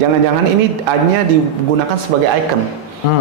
Jangan-jangan ini hanya digunakan sebagai icon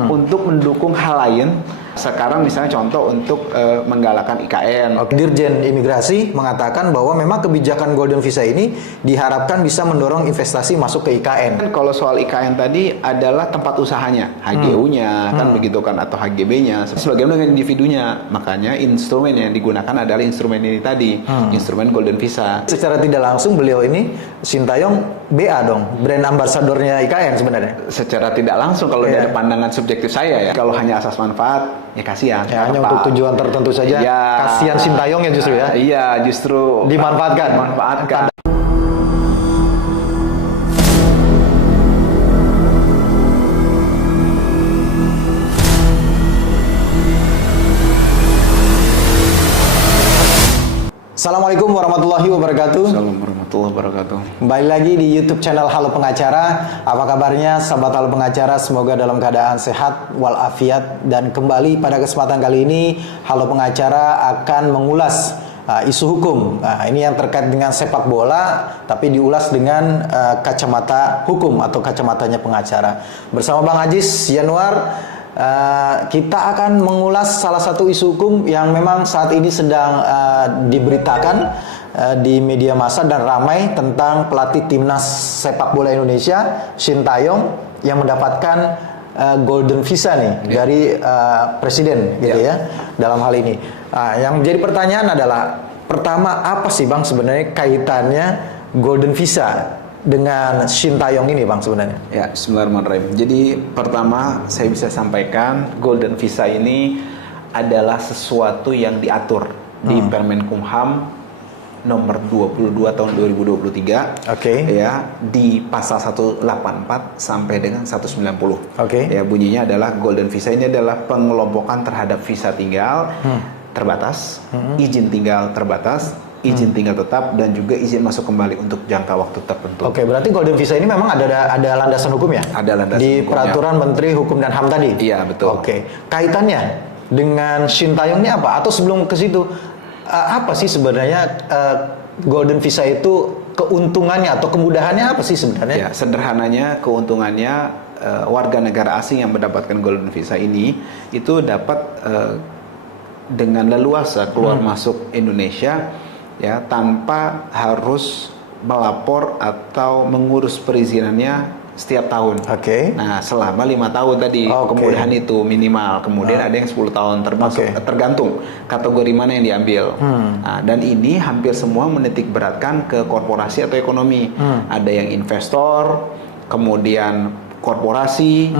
untuk mendukung hal lain. Sekarang misalnya contoh untuk menggalakkan IKN. Dirjen Imigrasi mengatakan bahwa memang kebijakan Golden Visa ini diharapkan bisa mendorong investasi masuk ke IKN. Kalau soal IKN tadi adalah tempat usahanya, HGU-nya kan begitu kan, atau HGB-nya. Sebagaimana dengan individunya, makanya instrumen yang digunakan adalah instrumen ini tadi, instrumen Golden Visa. Secara tidak langsung beliau ini Sintayong BA dong, brand ambasadornya IKN sebenarnya. Secara tidak langsung kalau dari pandangan subjektif saya ya, kalau hanya asas manfaat ya kasihan. Ya, hanya untuk tujuan tertentu saja. Ya, kasihan Sintayong ya justru ya. Iya, justru dimanfaatkan. Assalamualaikum warahmatullahi wabarakatuh. Assalamualaikum warahmatullahi wabarakatuh. Kembali lagi di YouTube channel Halo Pengacara. Apa kabarnya sahabat Halo Pengacara? Semoga dalam keadaan sehat walafiat. Dan kembali pada kesempatan kali ini Halo Pengacara akan mengulas isu hukum. Ini yang terkait dengan sepak bola, tapi diulas dengan kacamata hukum atau kacamatanya pengacara. Bersama Bang Ajis Yanuar, kita akan mengulas salah satu isu hukum yang memang saat ini sedang diberitakan di media massa dan ramai tentang pelatih timnas sepak bola Indonesia Sintayong yang mendapatkan Golden Visa nih dari presiden gitu ya dalam hal ini. Yang menjadi pertanyaan adalah, pertama, apa sih Bang sebenarnya kaitannya Golden Visa dengan Sintayong ini Bang sebenarnya? Ya, bismillahirrahmanirrahim. Jadi pertama saya bisa sampaikan Golden Visa ini adalah sesuatu yang diatur di Permenkumham nomor 22 tahun 2023. Ya, di pasal 184 sampai dengan 190. Ya, bunyinya adalah Golden Visa ini adalah pengelompokan terhadap visa tinggal terbatas, izin tinggal terbatas, izin tinggal tetap, dan juga izin masuk kembali untuk jangka waktu tertentu. Berarti Golden Visa ini memang ada landasan hukum ya? Ada landasan di hukumnya. Peraturan Menteri Hukum dan HAM tadi? Iya, betul. Kaitannya dengan Sintayong ini apa? Atau sebelum ke situ, apa sih sebenarnya Golden Visa itu keuntungannya atau kemudahannya apa sih sebenarnya? Ya, sederhananya keuntungannya warga negara asing yang mendapatkan Golden Visa ini itu dapat dengan leluasa keluar masuk Indonesia ya, tanpa harus melapor atau mengurus perizinannya setiap tahun. Nah, selama 5 tahun tadi kemudahan itu minimal. Kemudian ada yang 10 tahun tergantung kategori mana yang diambil. Nah, dan ini hampir semua menitik beratkan ke korporasi atau ekonomi. Ada yang investor, kemudian korporasi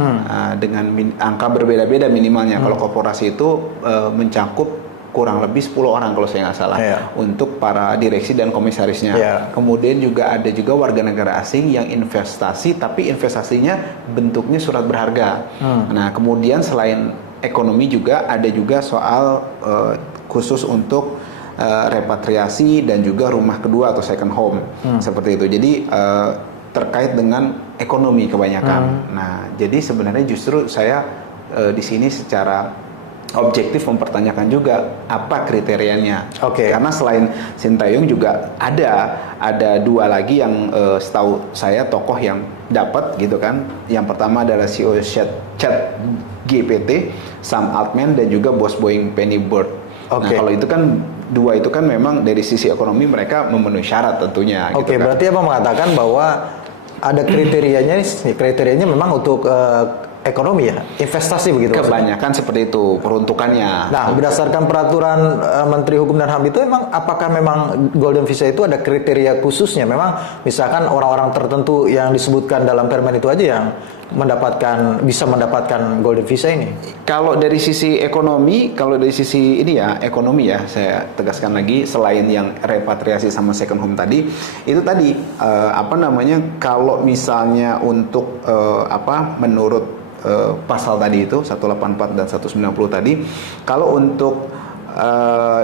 dengan angka berbeda-beda minimalnya. Kalau korporasi itu mencakup kurang lebih 10 orang kalau saya nggak salah untuk para direksi dan komisarisnya. Kemudian juga ada juga warga negara asing yang investasi, tapi investasinya bentuknya surat berharga. Nah, kemudian selain ekonomi juga ada juga soal khusus untuk repatriasi dan juga rumah kedua atau second home seperti itu. Jadi terkait dengan ekonomi kebanyakan. Nah, jadi sebenarnya justru saya di sini secara objektif mempertanyakan juga apa kriterianya. Karena selain Sintayong juga ada 2 lagi yang setahu saya tokoh yang dapat gitu kan. Yang pertama adalah CEO ChatGPT, Sam Altman, dan juga bos Boeing Penny Bird. Nah, kalau itu kan 2 itu kan memang dari sisi ekonomi mereka memenuhi syarat tentunya. Gitu kan. Berarti apa mengatakan bahwa ada kriterianya memang untuk ekonomi ya, investasi begitu. Kebanyakan seperti itu peruntukannya. Nah, berdasarkan peraturan Menteri Hukum dan HAM itu, apakah memang Golden Visa itu ada kriteria khususnya? Memang misalkan orang-orang tertentu yang disebutkan dalam permen itu aja yang bisa mendapatkan Golden Visa ini? Kalau dari sisi ekonomi, ekonomi ya, saya tegaskan lagi, selain yang repatriasi sama second home tadi, itu tadi kalau misalnya untuk menurut pasal tadi itu 184 dan 190 tadi, kalau untuk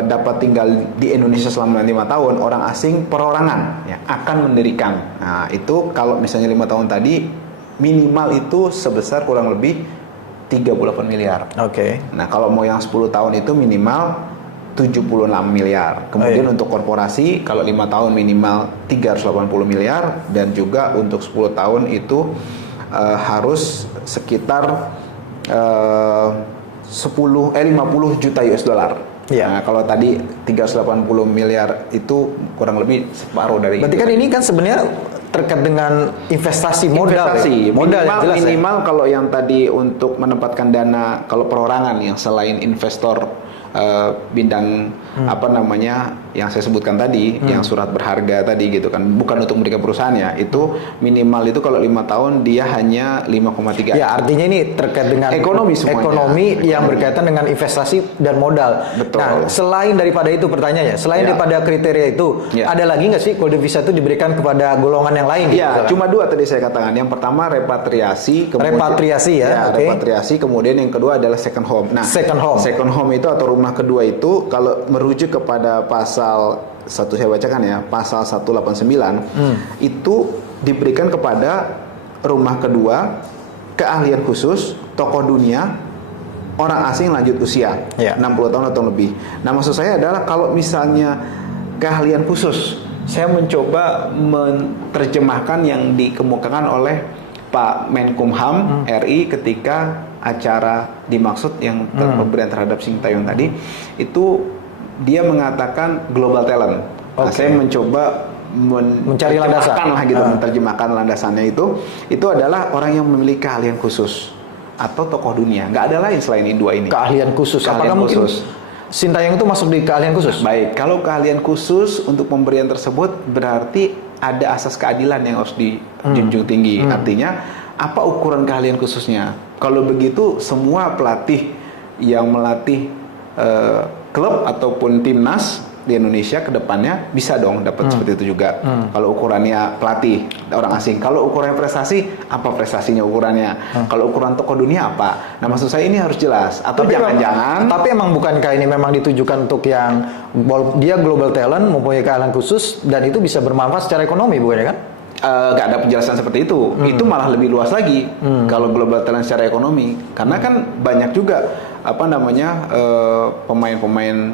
dapat tinggal di Indonesia selama 5 tahun, orang asing perorangan ya akan mendirikan. Nah, itu kalau misalnya 5 tahun tadi minimal itu sebesar kurang lebih 38 miliar. Nah, kalau mau yang 10 tahun itu minial 76 miliar. Kemudian untuk korporasi kalau 5 tahun minimal 380 miliar dan juga untuk 10 tahun itu harus sekitar 50 juta US dollar. Iya. Nah, kalau tadi 380 miliar itu kurang lebih separuh dari. Berarti kan ini kan sebenarnya terkait dengan investasi modal. Investasi. Modal Minimal, yang jelas minimal kalau yang tadi untuk menempatkan dana kalau perorangan yang selain investor bidang apa namanya yang saya sebutkan tadi, yang surat berharga tadi gitu kan, bukan untuk memberikan perusahaannya, itu minimal itu kalau 5 tahun dia hanya 5,3. Ya, artinya ini terkait dengan Ekonomi semuanya. ekonomi yang berkaitan dengan investasi dan modal. Betul. Nah, selain daripada itu pertanyaannya, selain daripada kriteria itu, ada lagi nggak sih golden visa itu diberikan kepada golongan yang lain? Iya, cuma 2 tadi saya katakan. Yang pertama repatriasi, Repatriasi ya, oke. repatriasi, kemudian yang kedua adalah second home. Nah, Second home itu atau rumah kedua itu kalau merujuk kepada pasal satu saya bacakan ya, pasal 189 itu diberikan kepada rumah kedua, keahlian khusus, tokoh dunia, orang asing lanjut usia 60 tahun atau lebih. Nah, maksud saya adalah kalau misalnya keahlian khusus, saya mencoba menerjemahkan yang dikemukakan oleh Pak Menkumham RI ketika acara dimaksud yang pemberian terhadap Sintayong tadi, itu dia mengatakan global talent. Nah, saya mencoba mencari landasan lah gitu, menerjemahkan landasannya itu adalah orang yang memiliki keahlian khusus atau tokoh dunia. Nggak ada lain selain ini 2 ini. Keahlian khusus. Apakah mungkin Sintayong itu masuk di keahlian khusus? Baik, kalau keahlian khusus untuk pemberian tersebut berarti ada asas keadilan yang harus dijunjung tinggi. Artinya apa ukuran keahlian khususnya? Kalau begitu semua pelatih yang melatih klub ataupun timnas di Indonesia ke depannya bisa dong dapat seperti itu juga. Kalau ukurannya pelatih orang asing, kalau ukurannya prestasi, apa prestasinya ukurannya? Kalau ukuran tokoh dunia apa? Nah, maksud saya ini harus jelas. Atau jangan-jangan tapi emang bukankah ini memang ditujukan untuk yang dia global talent, mempunyai keahlian khusus dan itu bisa bermanfaat secara ekonomi, bukan ya kan? Gak ada penjelasan seperti itu. Itu malah lebih luas lagi kalau global talent secara ekonomi, karena kan banyak juga apa namanya pemain-pemain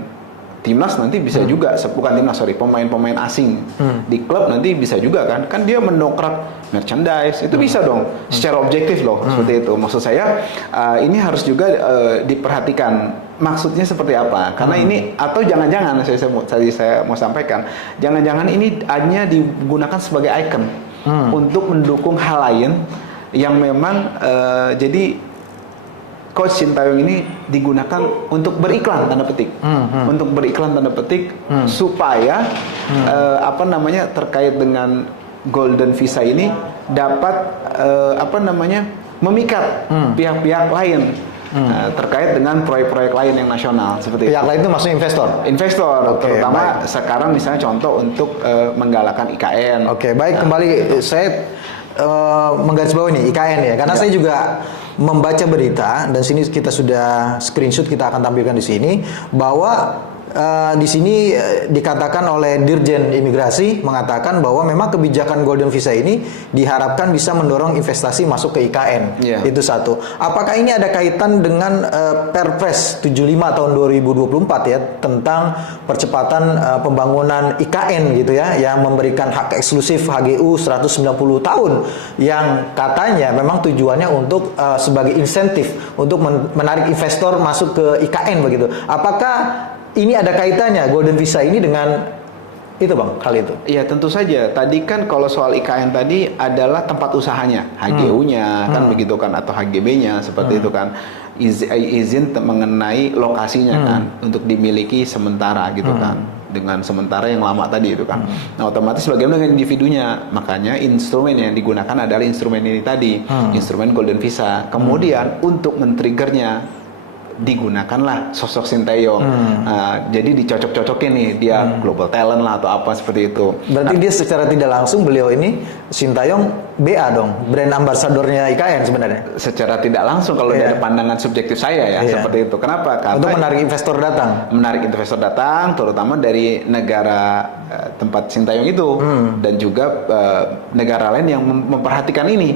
timnas nanti bisa juga, bukan timnas pemain-pemain asing di klub nanti bisa juga kan dia mendongkrak merchandise, itu bisa dong secara objektif loh seperti itu. Maksud saya ini harus juga diperhatikan maksudnya seperti apa, karena ini atau jangan-jangan saya mau sampaikan, jangan-jangan ini hanya digunakan sebagai icon untuk mendukung hal lain yang memang jadi Coach Sintayong ini digunakan untuk beriklan tanda petik, untuk beriklan tanda petik supaya apa namanya terkait dengan golden visa ini dapat apa namanya memikat pihak-pihak lain terkait dengan proyek-proyek lain yang nasional seperti pihak lain itu maksudnya investor, terutama sekarang misalnya contoh untuk menggalakkan IKN. Baik, kembali saya menggarisbawahi nih IKN ya, karena saya juga membaca berita dan sini kita sudah screenshot, kita akan tampilkan di sini bahwa di sini dikatakan oleh Dirjen Imigrasi mengatakan bahwa memang kebijakan Golden Visa ini diharapkan bisa mendorong investasi masuk ke IKN. Itu satu. Apakah ini ada kaitan dengan Perpres 75 tahun 2024 ya tentang percepatan pembangunan IKN gitu ya, yang memberikan hak eksklusif HGU 190 tahun yang katanya memang tujuannya untuk sebagai insentif untuk menarik investor masuk ke IKN begitu. Apakah ini ada kaitannya Golden Visa ini dengan itu Bang, hal itu? Iya, tentu saja. Tadi kan kalau soal IKN tadi adalah tempat usahanya, HGU-nya kan begitu kan, atau HGB-nya seperti itu kan, izin mengenai lokasinya kan untuk dimiliki sementara gitu kan, dengan sementara yang lama tadi itu kan. Nah, otomatis bagaimana dengan individunya? Makanya instrumen yang digunakan adalah instrumen ini tadi, instrumen Golden Visa. Kemudian untuk men-triggernya digunakanlah sosok Sintayong. Jadi dicocok-cocokin nih dia global talent lah atau apa seperti itu. Berarti dia secara tidak langsung beliau ini Sintayong BA dong, brand ambassadornya IKN sebenarnya. Secara tidak langsung kalau dari pandangan subjektif saya ya seperti itu. Kenapa? Karena untuk menarik investor datang. Menarik investor datang, terutama dari negara tempat Sintayong itu dan juga negara lain yang memperhatikan ini.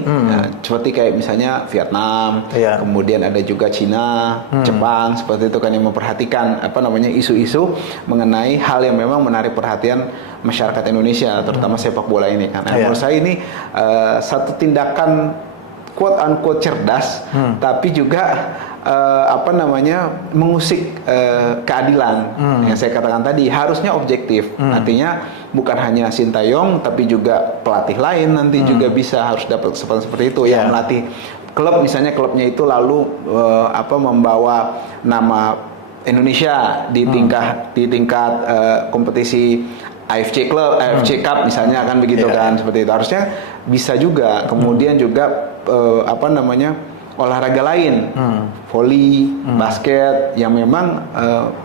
Seperti kayak misalnya Vietnam, kemudian ada juga Cina, Jepang, seperti itu kan yang memperhatikan isu-isu mengenai hal yang memang menarik perhatian masyarakat Indonesia, terutama sepak bola ini kan. Menurut saya ini satu tindakan quote unquote cerdas, tapi juga mengusik keadilan. Yang saya katakan tadi harusnya objektif. Artinya bukan hanya Sintayong, tapi juga pelatih lain nanti juga bisa harus dapat kesempatan seperti itu. Yang melatih klub, misalnya klubnya itu lalu membawa nama Indonesia di tingkat kompetisi AFC Cup misalnya kan begitu kan, seperti itu harusnya bisa juga. Kemudian juga olahraga lain, voli, basket yang memang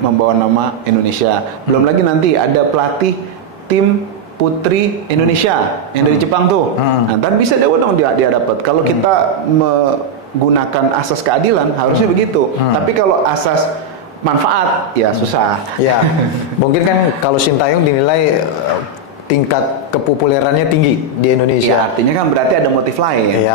membawa nama Indonesia. Belum lagi nanti ada pelatih tim putri Indonesia yang dari Jepang tuh. Nah, kan bisa jauh dong dia dapat. Kalau kita menggunakan asas keadilan harusnya begitu. Tapi kalau asas manfaat ya susah. Ya, mungkin kan kalau Sintayong dinilai tingkat kepopulerannya tinggi di Indonesia. Ya, artinya kan berarti ada motif lain.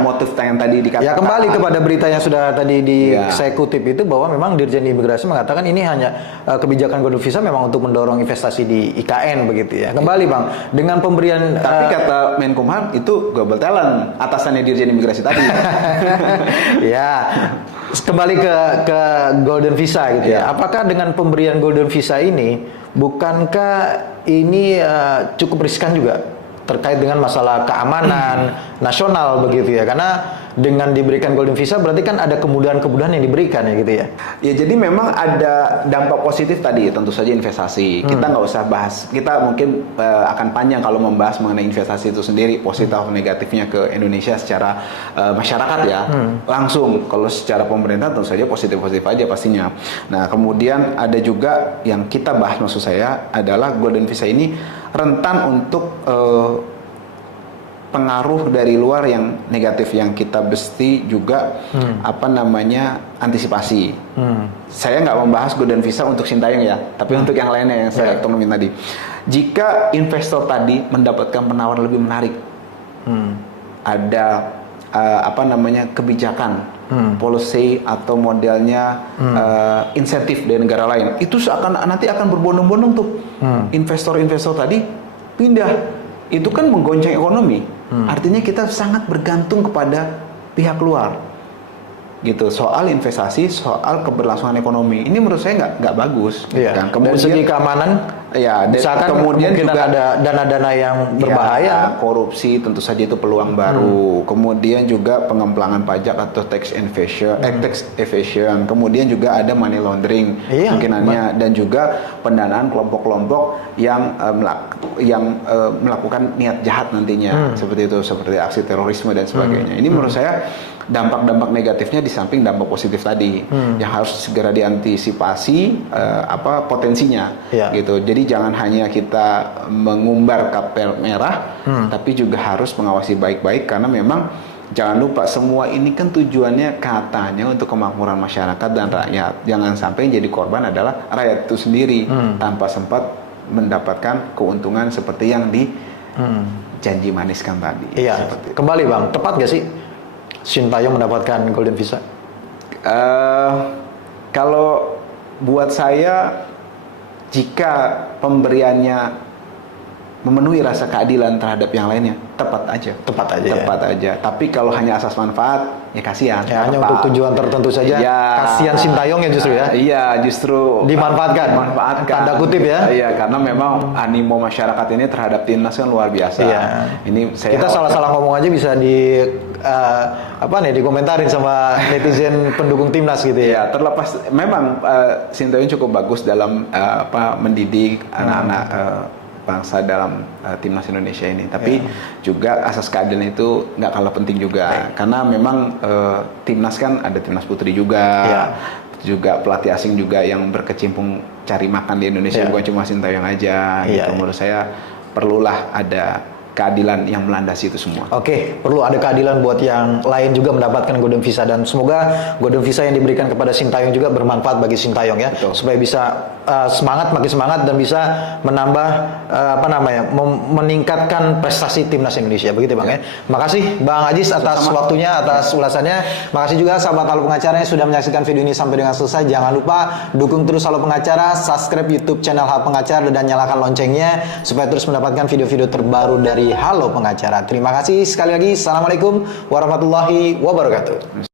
Motif yang tadi dikatakan. Ya, kembali kepada berita yang sudah tadi saya kutip itu, bahwa memang Dirjen Imigrasi mengatakan ini hanya kebijakan Golden Visa memang untuk mendorong investasi di IKN begitu ya. Kembali Bang, dengan pemberian tapi kata Menkumham itu global talent, atasannya Dirjen Imigrasi tadi. Ya. Kembali ke Golden Visa gitu ya. Apakah dengan pemberian Golden Visa ini, bukankah ini cukup riskan juga terkait dengan masalah keamanan nasional begitu ya? Karena dengan diberikan Golden Visa berarti kan ada kemudahan-kemudahan yang diberikan ya gitu ya? Ya, jadi memang ada dampak positif tadi, tentu saja investasi. Kita nggak usah bahas, kita mungkin akan panjang kalau membahas mengenai investasi itu sendiri, positif atau negatifnya ke Indonesia secara masyarakat ya. Langsung, kalau secara pemerintah tentu saja positif-positif aja pastinya. Nah, kemudian ada juga yang kita bahas, maksud saya adalah Golden Visa ini rentan untuk pengaruh dari luar yang negatif yang kita mesti juga antisipasi. Saya nggak membahas Golden Visa untuk Sintayong ya, tapi untuk yang lainnya yang saya ekonomi tadi. Jika investor tadi mendapatkan penawaran lebih menarik, ada kebijakan, policy atau modelnya insentif dari negara lain, itu nanti akan berbondong-bondong tuh investor-investor tadi pindah. Itu kan menggoncang ekonomi. Artinya kita sangat bergantung kepada pihak luar, gitu. Soal investasi, soal keberlangsungan ekonomi. Ini menurut saya nggak bagus. Kan? Kemudian dari segi keamanan, misalkan kemudian juga ada dana-dana yang berbahaya, korupsi tentu saja itu peluang baru. Kemudian juga pengemplangan pajak atau tax evasion. Kemudian juga ada money laundering kemungkinannya, dan juga pendanaan kelompok-kelompok yang melakukan niat jahat nantinya, seperti itu, seperti aksi terorisme dan sebagainya. Ini menurut saya dampak-dampak negatifnya di samping dampak positif tadi yang harus segera diantisipasi potensinya, gitu. Jadi jangan hanya kita mengumbar kapel merah, tapi juga harus mengawasi baik-baik, karena memang jangan lupa semua ini kan tujuannya katanya untuk kemakmuran masyarakat dan rakyat. Jangan sampai yang jadi korban adalah rakyat itu sendiri tanpa sempat mendapatkan keuntungan seperti yang janji maniskan tadi. Kembali Bang, tepat gak sih Sintayong mendapatkan Golden Visa? Kalau buat saya, jika pemberiannya memenuhi rasa keadilan terhadap yang lainnya, tepat aja. Tapi kalau hanya asas manfaat, ya kasihan. Hanya untuk tujuan tertentu saja. Kasihan Sintayong ya justru ya. Iya, justru dimanfaatkan. Tanda kutip ya. Iya, karena memang animo masyarakat ini terhadap timnas kan luar biasa. Ini kita salah-salah ngomong aja bisa dikomentarin sama netizen pendukung timnas gitu ya. Terlepas memang Sintayong cukup bagus dalam mendidik anak-anak bangsa dalam timnas Indonesia ini, tapi juga asas keadilan itu nggak kalah penting juga, karena memang timnas kan ada timnas putri juga, juga pelatih asing juga yang berkecimpung cari makan di Indonesia, bukan cuma Sintayong aja. Gitu. Menurut saya perlulah ada keadilan yang melandasi itu semua. Oke, perlu ada keadilan buat yang lain juga mendapatkan Golden Visa, dan semoga Golden Visa yang diberikan kepada Sintayong juga bermanfaat bagi Sintayong ya. Betul. Supaya bisa makin semangat dan bisa menambah meningkatkan prestasi timnas Indonesia, begitu Bang ya. Makasih Bang Ajis atas waktunya, atas ulasannya. Makasih juga sahabat Halo Pengacara yang sudah menyaksikan video ini sampai dengan selesai. Jangan lupa dukung terus Halo Pengacara, subscribe YouTube channel Halo Pengacara dan nyalakan loncengnya supaya terus mendapatkan video-video terbaru dari Halo Pengacara. Terima kasih sekali lagi. Assalamualaikum warahmatullahi wabarakatuh.